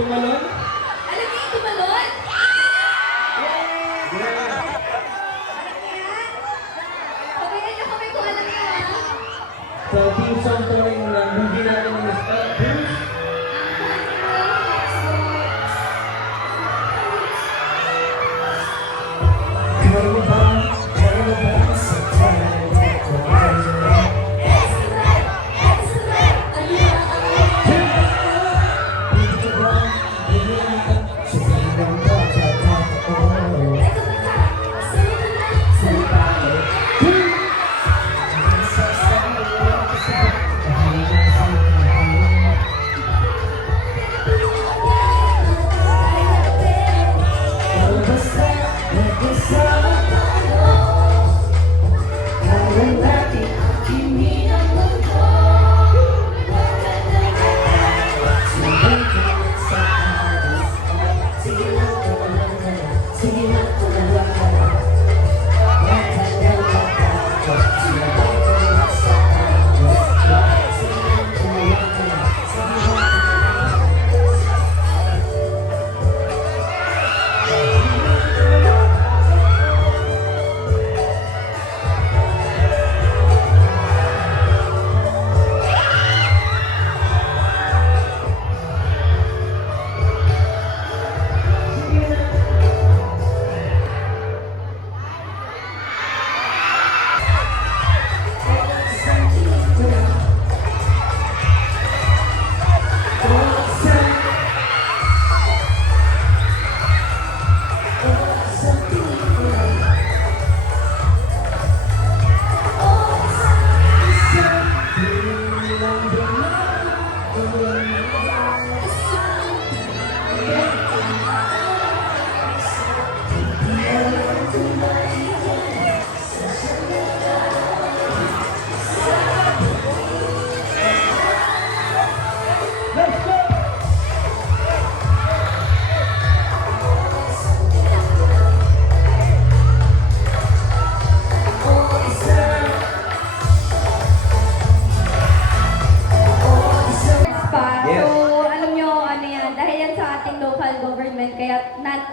Tumalon? Alam niyo yung tumalon? Sabihin niyo kami kung alam niyo, ha? Sa team song touring lang, hindi natin na-start.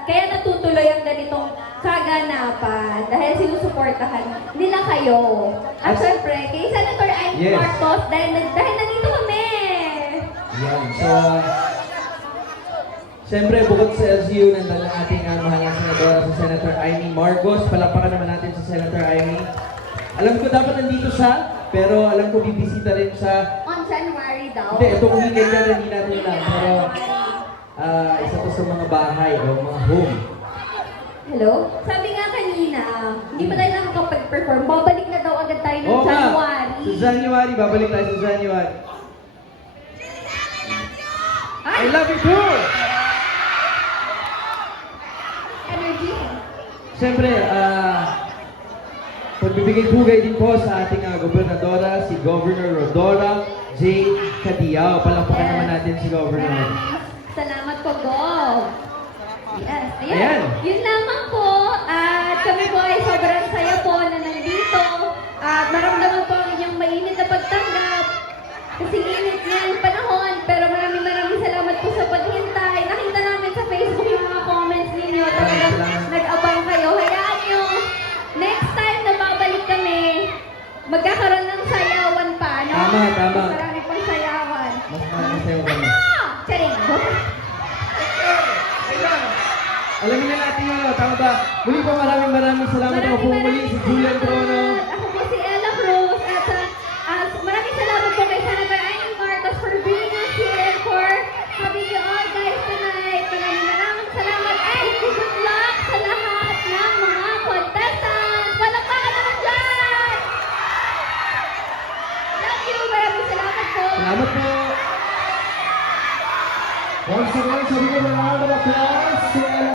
Kaya natutuloy ang ganitong kaganapan dahil sinusuportahan nila kayo. At syempre, kay Senator Amy Marcos, dahil nandito kami. Yan. So, syempre, bukod sa LGU, nandun ang ating mahal na senadora si Senator Amy Marcos. Palakpakan naman natin si Senator Amy. Alam ko dapat nandito siya, pero alam ko bibisita rin siya. On January daw. Hindi, itong weekend na hindi natin lang. Pero isa to sa mga bahay o mga home. Hello? Sabi nga kanina, hindi pa tayo nakakapag-perform. Babalik na daw agad tayo ng January. Sa January, babalik tayo sa January. I love you too! Energy. Siyempre, pagbibigay-bugay din po sa ating gobernadora, si Governor Rodora J. Cadiao. Palakpakan naman natin si Governor. Salamat po, Gov. Yes, Ayan. Yun lamang po. At kami po ay sobrang saya po na nandito. At maramdaman po ang inyong mainit na pagtanggap. Kasi init niyan panahon. Pero maraming salamat po sa paghintay. Nakita namin sa Facebook yung mga comments ninyo. Talagang Alamin na natin yun, tama ba? Muli po maraming salamat Maraming po muli si Julian Crono.